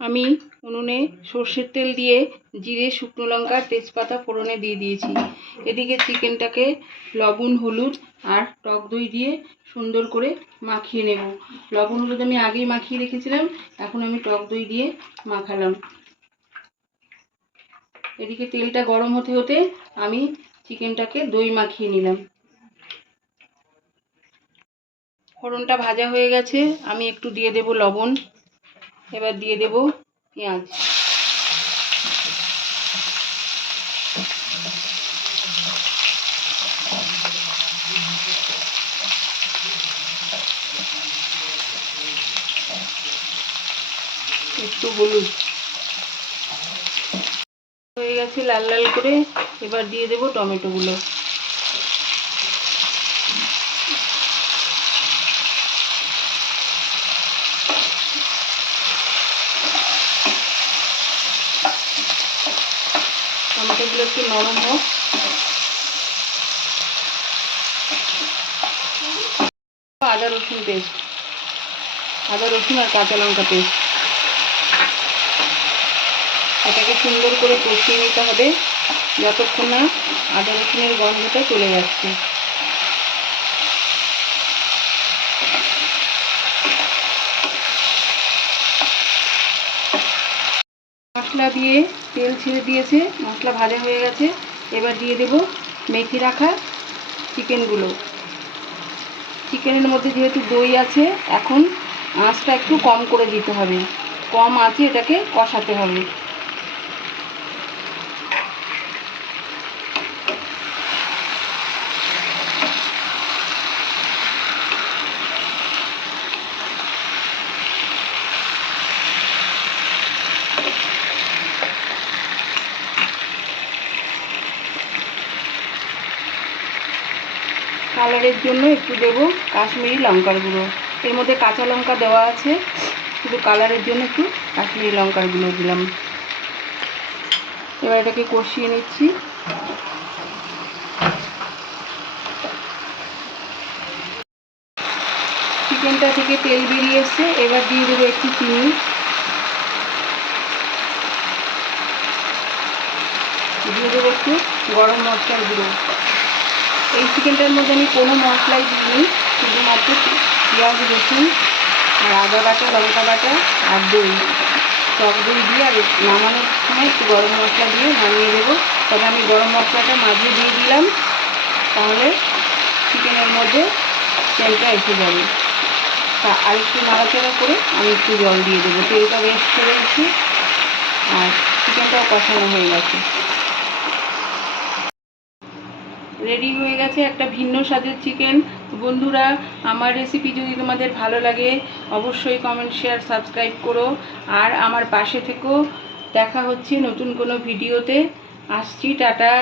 আমি উনুনে সর্ষের তেল দিয়ে জিরে, শুকনো লঙ্কা, তেজপাতা ফোড়নে দিয়ে দিয়েছি। এদিকে চিকেনটাকে লবণ, হলুদ আর টক দই দিয়ে সুন্দর করে মাখিয়ে নেব। লবণ হলুদ আমি আগেই মাখিয়ে রেখেছিলাম, এখন আমি টক দই দিয়ে মাখালাম। এদিকে তেলটা গরম হতে হতে আমি চিকেনটাকে দই মাখিয়ে নিলাম। ফোড়নটা ভাজা হয়ে গেছে, আমি একটু দিয়ে দেব লবণ। এবার দিয়ে দেব পেঁয়াজ। একটু হলুদ হয়ে গেছে লাল লাল করে। এবার দিয়ে দেব টমেটোগুলো। টমেটোগুলো একটু নরম হোক। আদা রসুন পেস্ট, আদা রসুন আর কাঁচা লঙ্কা পেস্ট, এটাকে সুন্দর করে কষিয়ে নিতে হবে যতক্ষণ না আদা রসুনের গন্ধটা চলে যাচ্ছে। মশলা দিয়ে তেল ছেড়ে দিয়েছে, মশলা ভাজা হয়ে গেছে। এবার দিয়ে দেব মেখে রাখা চিকেনগুলো। চিকেনের মধ্যে যেহেতু দই আছে, এখন আঁচটা একটু কম করে দিতে হবে, কম আঁচে এটাকে কষাতে হবে। কালারের জন্য একটু দেব কাশ্মীরি লঙ্কার গুঁড়ো। এর মধ্যে কাঁচা লঙ্কা দেওয়া আছে, শুধু কালারের জন্য একটু কাশ্মীরি লঙ্কার গুঁড়ো দিলাম। এবার এটাকে কষিয়ে নিচ্ছি। চিকেনটা থেকে তেল বেরিয়ে এসছে, এবার দিয়ে দেবো একটু চিনি, দিয়ে দেবো একটু গরম মশলার গুঁড়ো। এই চিকেনটার মধ্যে আমি কোনো মশলাই দিইনি, শুধুমাত্র পেঁয়াজ, রসুন আর আদা বাটা, লঙ্কা বাটা আর দই, টক দই দিয়ে আর নামানোর সময় একটু গরম মশলা দিয়ে নামিয়ে দেবো। তবে আমি গরম মশলাটা মাঝে দিয়ে দিলাম, তাহলে চিকেনের মধ্যে তেলটা এসে যাবে। তা আর একটু নাড়াচাড়া করে আমি একটু জল দিয়ে দেবো। তেলটা বেশ করেছি আর চিকেনটাও কষানো হয়ে গেছে। রেডি হয়ে গেছে একটা ভিন্ন স্বাদের চিকেন। বন্ধুরা, আমার রেসিপি যদি তোমাদের ভালো লাগে অবশ্যই কমেন্ট, শেয়ার, সাবস্ক্রাইব করো আর আমার পাশে থেকো। দেখা হচ্ছে নতুন কোনো ভিডিওতে। আসছি, টাটা।